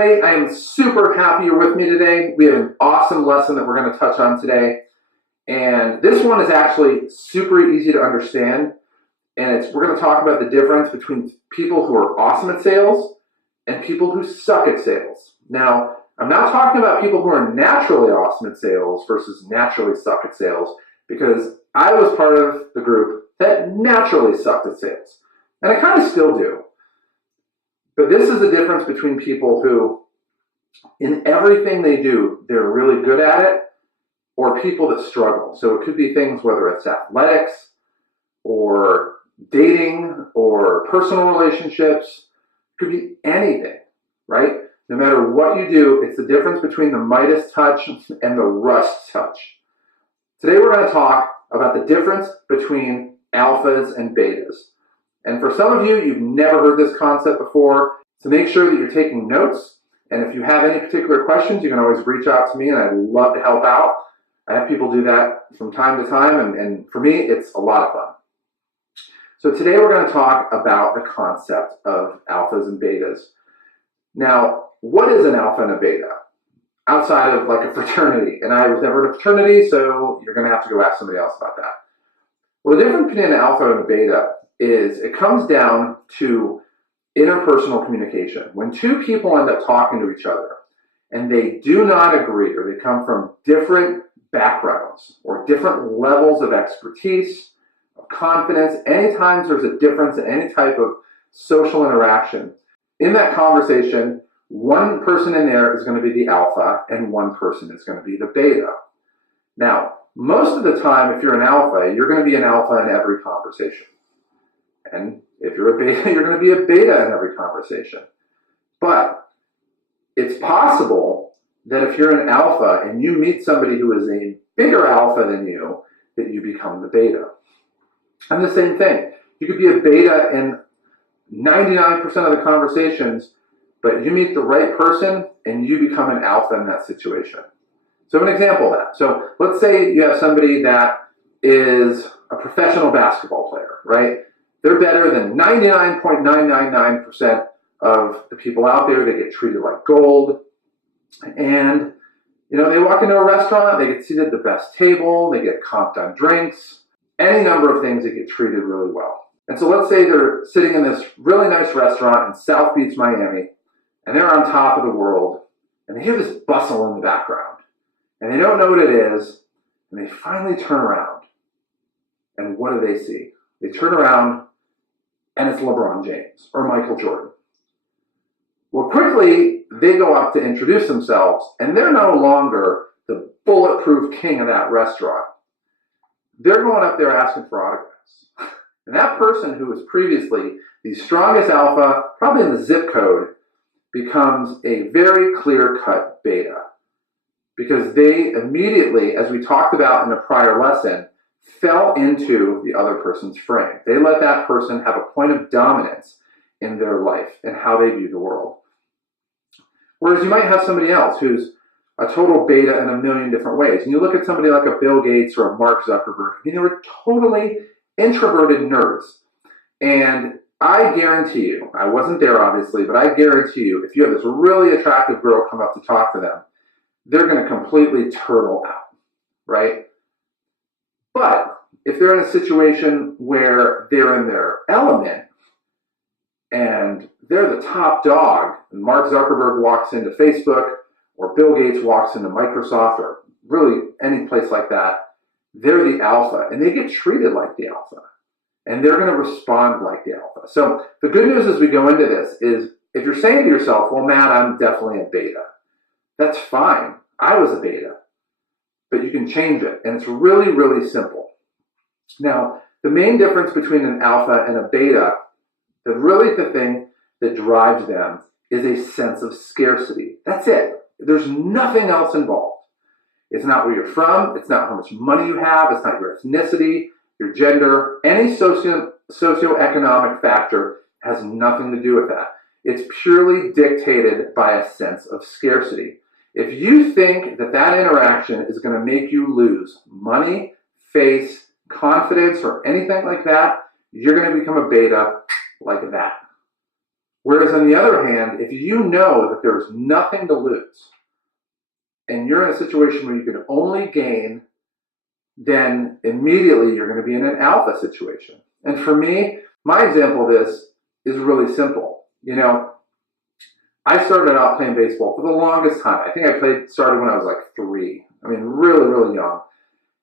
way, I am super happy you're with me today. We have an awesome lesson that we're going to touch on today. And this one is actually super easy to understand. And we're going to talk about the difference between people who are awesome at sales and people who suck at sales. Now, I'm not talking about people who are naturally awesome at sales versus naturally suck at sales, because I was part of the group that naturally sucked at sales. And I kind of still do. But this is the difference between people who, in everything they do, they're really good at it, or people that struggle. So it could be things, whether it's athletics or dating or personal relationships, it could be anything, right? No matter what you do, it's the difference between the Midas touch and the rust touch. Today we're going to talk about the difference between alphas and betas. And for some of you, you've never heard this concept before, so make sure that you're taking notes. And if you have any particular questions, you can always reach out to me, and I'd love to help out. I have people do that from time to time, and for me, it's a lot of fun. So today we're going to talk about the concept of alphas and betas. Now, what is an alpha and a beta? Outside of like a fraternity, and I was never in a fraternity, so you're going to have to go ask somebody else about that. Well, the difference between an alpha and a beta is it comes down to interpersonal communication. When two people end up talking to each other and they do not agree, or they come from different backgrounds or different levels of expertise, of confidence, anytime there's a difference in any type of social interaction, in that conversation, one person in there is going to be the alpha and one person is going to be the beta. Now, most of the time, if you're an alpha, you're going to be an alpha in every conversation. And if you're a beta, you're going to be a beta in every conversation. But it's possible that if you're an alpha and you meet somebody who is a bigger alpha than you, that you become the beta. And the same thing. You could be a beta in 99% of the conversations, but you meet the right person and you become an alpha in that situation. So an example of that. So let's say you have somebody that is a professional basketball player, right? They're better than 99.999% of the people out there. They get treated like gold. And, they walk into a restaurant, they get seated at the best table, they get comped on drinks, any number of things, they get treated really well. And so let's say they're sitting in this really nice restaurant in South Beach, Miami, and they're on top of the world, and they hear this bustle in the background, and they don't know what it is, and they finally turn around, and what do they see? They turn around, and it's LeBron James or Michael Jordan. Well, quickly, they go up to introduce themselves, and they're no longer the bulletproof king of that restaurant. They're going up there asking for autographs. And that person who was previously the strongest alpha, probably in the zip code, becomes a very clear-cut beta. Because they immediately, as we talked about in a prior lesson, fell into the other person's frame. They let that person have a point of dominance in their life and how they view the world. Whereas you might have somebody else who's a total beta in a million different ways. And you look at somebody like a Bill Gates or a Mark Zuckerberg, they were totally introverted nerds. And I guarantee you, I wasn't there obviously, but I guarantee you, if you have this really attractive girl come up to talk to them, they're going to completely turtle out, right? But if they're in a situation where they're in their element and they're the top dog, and Mark Zuckerberg walks into Facebook or Bill Gates walks into Microsoft or really any place like that, they're the alpha and they get treated like the alpha and they're going to respond like the alpha. So the good news as we go into this is if you're saying to yourself, well, Matt, I'm definitely a beta. That's fine. I was a beta, but you can change it. And it's really, really simple. Now, the main difference between an alpha and a beta, really the thing that drives them is a sense of scarcity. That's it. There's nothing else involved. It's not where you're from. It's not how much money you have. It's not your ethnicity, your gender. Any socioeconomic factor has nothing to do with that. It's purely dictated by a sense of scarcity. If you think that that interaction is going to make you lose money, face, confidence, or anything like that, you're going to become a beta like that. Whereas on the other hand, if you know that there's nothing to lose and you're in a situation where you can only gain, then immediately you're going to be in an alpha situation. And for me, my example of this is really simple. I started out playing baseball for the longest time. I think started when I was like 3. I mean, really, really young.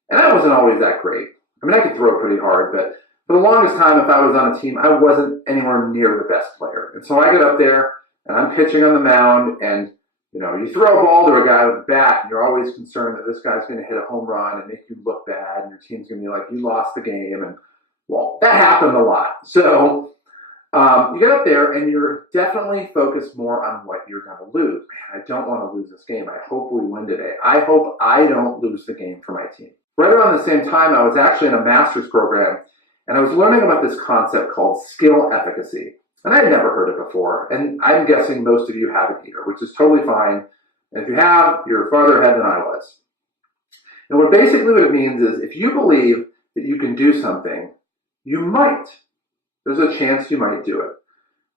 And I wasn't always that great. I mean, I could throw pretty hard, but for the longest time, if I was on a team, I wasn't anywhere near the best player. And so I get up there and I'm pitching on the mound, and you throw a ball to a guy with a bat, and you're always concerned that this guy's going to hit a home run and make you look bad, and your team's going to be like, you lost the game. And well, that happened a lot. So you get up there and you're definitely focused more on what you're going to lose. Man, I don't want to lose this game. I hope we win today. I hope I don't lose the game for my team. Right around the same time, I was actually in a master's program, and I was learning about this concept called skill efficacy. And I had never heard it before, and I'm guessing most of you haven't either, which is totally fine. And if you have, you're farther ahead than I was. And what it means is if you believe that you can do something, you might. There's a chance you might do it.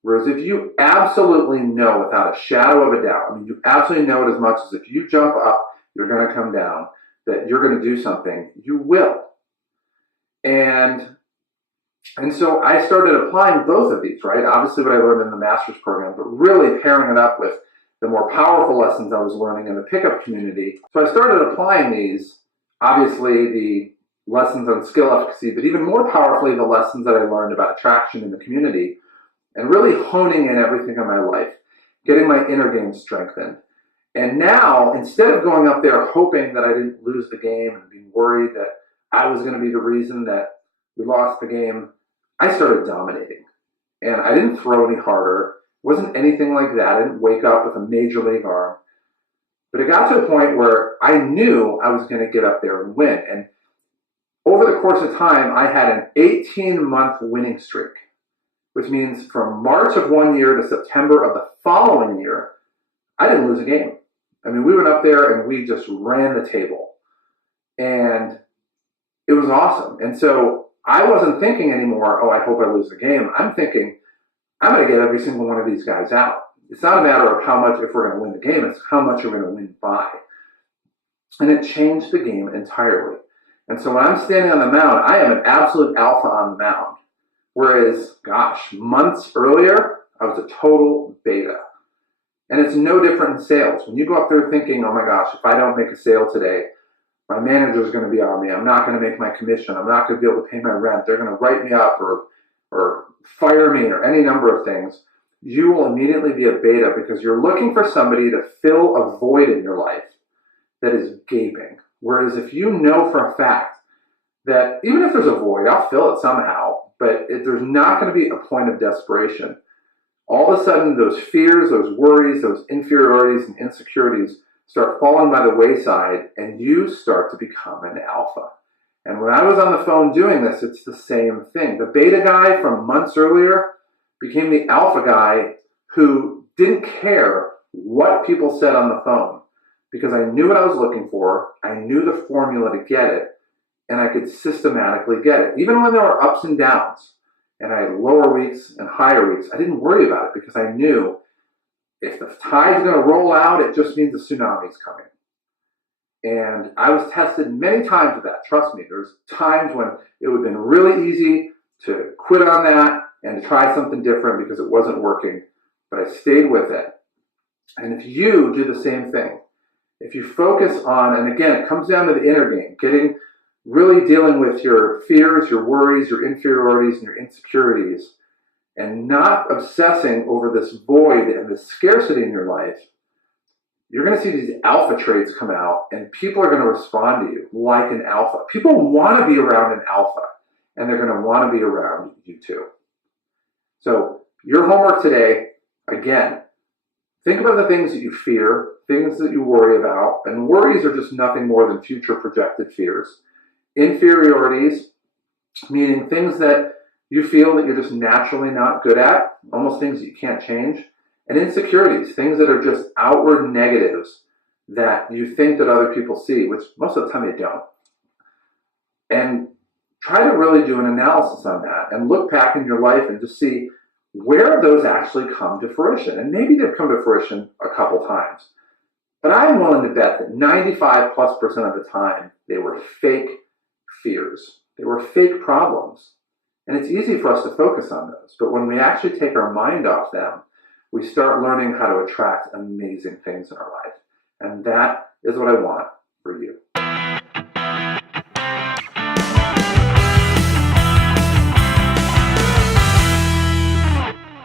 Whereas if you absolutely know without a shadow of a doubt, you absolutely know it as much as if you jump up, you're going to come down, that you're going to do something, you will. And so I started applying both of these, right? Obviously what I learned in the master's program, but really pairing it up with the more powerful lessons I was learning in the pickup community. So I started applying these, obviously the lessons on skill efficacy, but even more powerfully, the lessons that I learned about attraction in the community, and really honing in everything in my life, getting my inner game strengthened. And now, instead of going up there hoping that I didn't lose the game and being worried that I was going to be the reason that we lost the game, I started dominating. And I didn't throw any harder. It wasn't anything like that. I didn't wake up with a major league arm. But it got to a point where I knew I was going to get up there and win. And over the course of time, I had an 18-month winning streak, which means from March of one year to September of the following year, I didn't lose a game. I mean, we went up there and we just ran the table. And it was awesome. And so I wasn't thinking anymore, oh, I hope I lose the game. I'm thinking, I'm going to get every single one of these guys out. It's not a matter of how much, if we're going to win the game, it's how much you're going to win by. And it changed the game entirely. And so when I'm standing on the mound, I am an absolute alpha on the mound. Whereas, gosh, months earlier, I was a total beta. And it's no different in sales. When you go up there thinking, oh my gosh, if I don't make a sale today, my manager's going to be on me. I'm not going to make my commission. I'm not going to be able to pay my rent. They're going to write me up or fire me or any number of things. You will immediately be a beta because you're looking for somebody to fill a void in your life that is gaping. Whereas if you know for a fact that even if there's a void, I'll fill it somehow, but there's not going to be a point of desperation. All of a sudden, those fears, those worries, those inferiorities and insecurities start falling by the wayside, and you start to become an alpha. And when I was on the phone doing this, it's the same thing. The beta guy from months earlier became the alpha guy who didn't care what people said on the phone because I knew what I was looking for, I knew the formula to get it, and I could systematically get it. Even when there were ups and downs, and I had lower weeks and higher weeks, I didn't worry about it because I knew if the tide's going to roll out, it just means the tsunami's coming. And I was tested many times with that. Trust me, there's times when it would have been really easy to quit on that and to try something different because it wasn't working. But I stayed with it. And if you do the same thing, if you focus on, and again, it comes down to the inner game, really dealing with your fears, your worries, your inferiorities, and your insecurities, and not obsessing over this void and this scarcity in your life, you're going to see these alpha traits come out, and people are going to respond to you like an alpha. People want to be around an alpha, and they're going to want to be around you too. So your homework today, again, think about the things that you fear, things that you worry about, and worries are just nothing more than future projected fears. Inferiorities, meaning things that you feel that you're just naturally not good at, almost things that you can't change. And insecurities, things that are just outward negatives that you think that other people see, which most of the time they don't. And try to really do an analysis on that and look back in your life and just see where have those actually come to fruition? And maybe they've come to fruition a couple times. But I'm willing to bet that 95+% of the time, they were fake fears. They were fake problems. And it's easy for us to focus on those. But when we actually take our mind off them, we start learning how to attract amazing things in our life. And that is what I want for you.